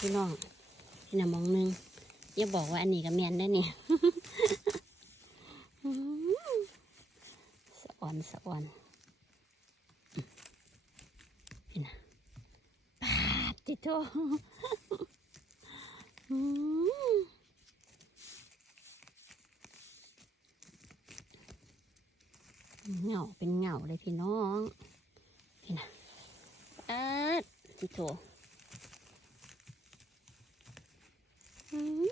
พี่น้องนี่นะมองหนึงอย่าบอกว่าอันนี้ก็แมนได้เนี่ยสะอ่อนสะอ่อนพี่นะปาดติโตอืมเหงาเป็นเหงาเลยพี่น้องพี่นะปาดติโตอืม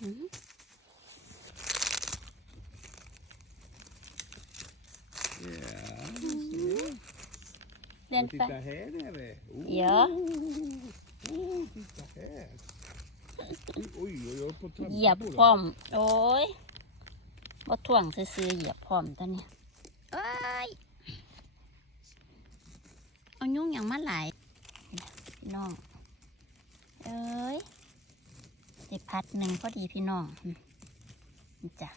อืม Ja, Den och titta här nere. Oh, Ja. Oh, titta här. Oj, oj, oj, på เหยียบ trampa พร้อ på มโอ้ยบ่ถ่วงซื้อๆเหยียบพร้อมตอนนี้เอ้ย เอายุ่งอย่างมาหลายพี่น้อง เอ้ยได้พัดหนึ่งพอดีพี่น้องอืมนี่จ้ะ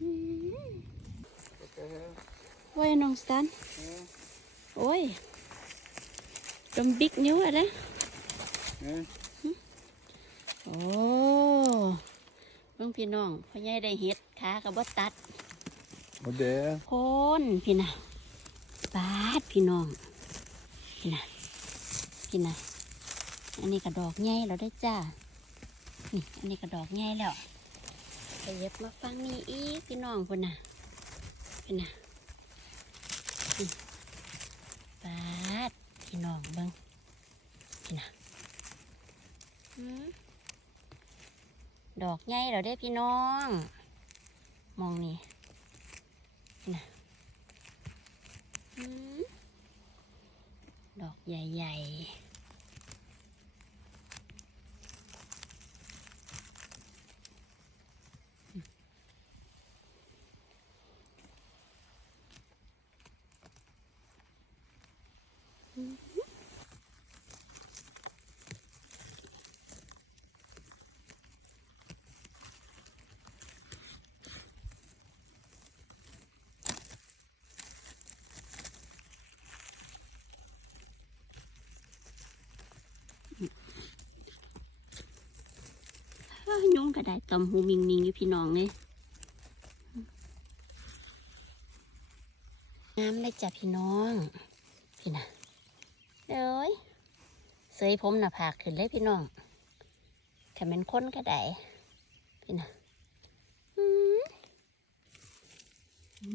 อืม Titta här. โอ้ยน้องสตัน Ja, โอ้ยจมบิ๊กนิ้วอะไร ja. โอ้เพิ่งพี่น้องพ่อใหญ่ได้เห็ดขากับบ่ตัด Och det, โพนพี่นะบาดพี่น้องพี่นะพี่นะอันนี้กระดอกใหญ่แล้วได้อจ้า นี่ อันนี้กระดอกใหญ่แล้วขยับมาฟังนี่อีกพี่น้องพุ่นนะพี่ นะนี่บาดพี่น้องเบิ้งพี่นะอืมดอกใหญ่แล้วได้อพี่น้อง มองนี่นะอืมดอกใหญ่ๆ ยุงก็ได้ตอมหูมิงมิงอยู่พี่น้องเลยน้ำเลยจ้ะพี่น้อง พี่นะเอ้ยเสยผมหน้าผากขึ้นเลยพี่น้องแค่เป็นคนก็ได้พี่นะอืมอื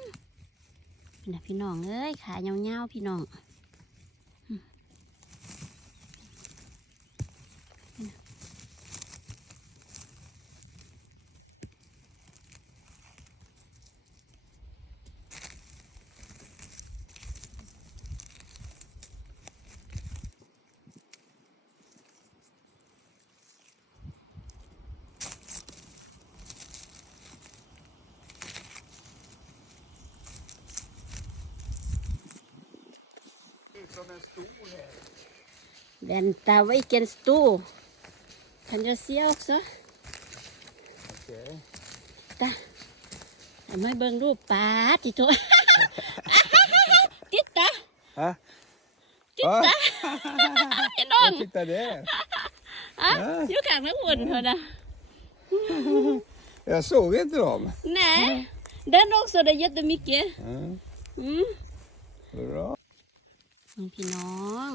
มพี่นะพี่น้องเอ้ยขาเงาๆพี่น้อง som en stor här. Vänta, vilken stor. Kan jag se också? Okej. แต่ไม่เบิ่งรูปปลาติโตติดตา Ha? ติดตาไอ้น้อง Ja, titta där. อะอยู่ข้างนักหุ่นเถอะนะ Jag såg inte dem. Nej, den också, det är jättemycket. Ja, Mm. bra. พี่น้อง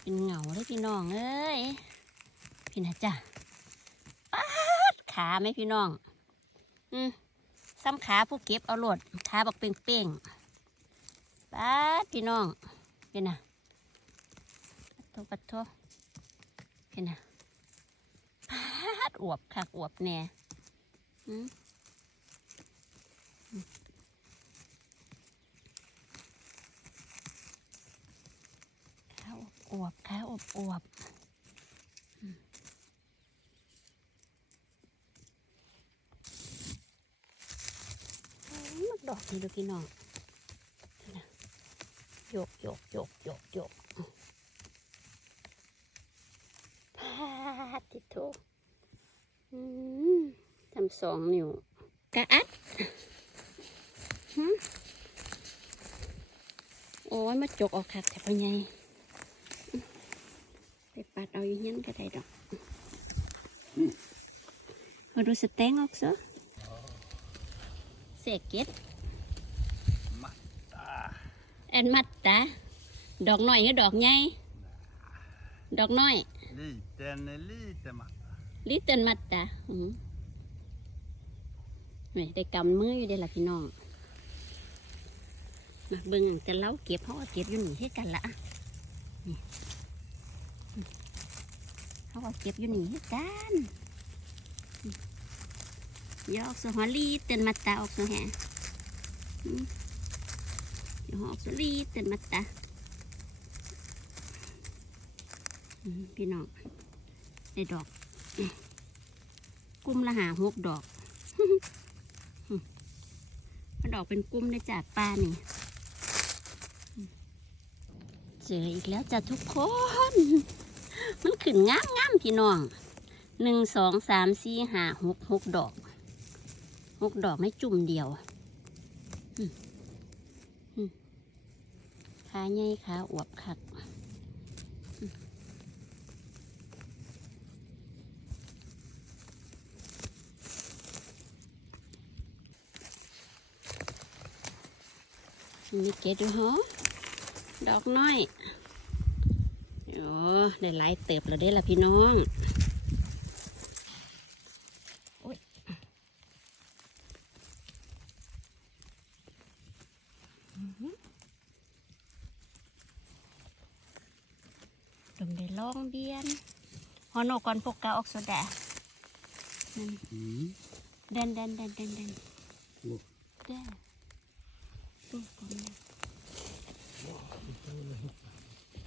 เป็นเหงาเลยพี่น้องเอ้ย พี่นะจ้ะป๊าดขาไหมพี่น้อง อืมซ้ำขาผู้เก็บเอาโหลดขาบักเป้งๆป๊าดพี่น้องพี่นะปัดโทปัดโทพี่นะป๊าดอวบคักอวบแน่อืม อวบๆขาอวบอวบมักดอกนี่ดูพี่น้องโยกโยกโยกโยกโยกพาดติดโถอืมทำสองนิ้วกะอัดหึโอ้ยมาจกออกคักแต่พ่อใหญ่ ปปัดเอาอย่างนั้นก็ได้ดอกมาดูสแตงออกซะเสกเก็ต Matta. แอนมัดตาดอกน้อยกับดอกใหญ่ดอกน้อย Liten, liten matta. ลิตเติ้ลมัดตาอืมนี่ได้กำมืออยู่เด้อล่ะพี่น้องมาเบิ่งอันจะเล้าเก็บเขาก็เก็บอยู่นี่ให้กันละนี่อืมเขา ก็เก็บอยู่นี่ให้กันยอกสหอลีเต้นมาตาออกสแฮะยอกสลีเต้นมาตาพี่น้องได้ดอกกลุ่มละหาหกดอกมันดอกเป็นกลุ่มได้จากป้านี่เจออีกแล้วจ้ะทุกคน มันขึ้นงามงามๆพี่น้องหนึ่งสองสามสี่ห้าหกหกดอกหกดอกไม่จุ่มเดียวขาใหญ่ขาอวบคักมีเกดอยู่เหรอดอกน้อย ได้หลายเติบแล้วเด้ล่ะพี่น้องโอ๊ยอื้อหือดมได้ลองเบียนฮอนโนก่อนพวกกาออกโซดานั่น Mm. เดนเดนเดนเดนเดน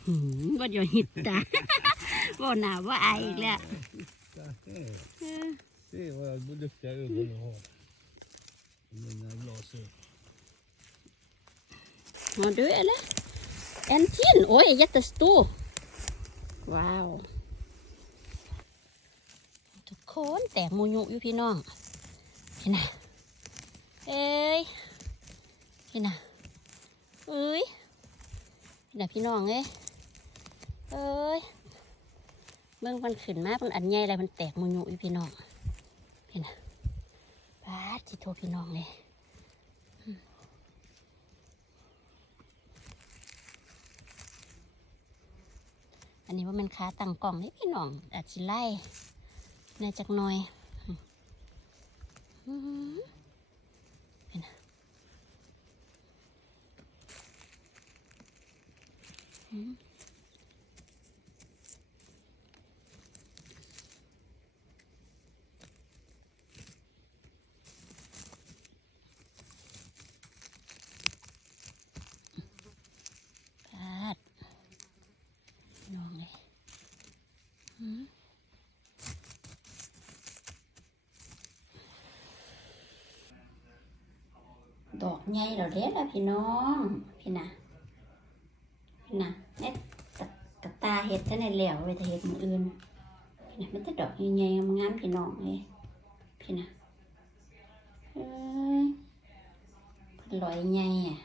โอ้เดนปุ๊บปุ๊บเนี่ยหืมว่าอย่าหิดตาว่าหนาว่าอายอีกแล้ว Titta här. เออ Se vad duktiga ögon du har. Mina glasögon. Ja, du eller? En till! Oj, jättestor! Wow! ทุกคนแตกมูยุอยู่พี่น้องเห็นไหมเอ้ยเห็นไหมเอ้ยเห็นไหมพี่น้องเอ้ย เอ้ยเบิ่งมันขึ้นมาเป็นอันใหญ่อะไรมันแตกมูยุอยู่พี่น้องเห็นไหมปาดที่โทพี่น้องเลยอันนี้ว่ามันค้าตั้งกล่องนี่พี่น้อง อาจสิไล่ในจักหน่อยอื้อหือเป็นอะอื้อพาด พี่น้องเลยหืม ดอกใหญ่เราเด็ดละพี่น้อง พี่นะพี่นะเน็ดกับกับตาเห็ดจะในเหลวเลยแต่เห็ดมืออื่นพี่นะมันจะดอกใหญ่ๆงามพี่น้องเลยพี่นะเอ้ยลอยใหญ่อะ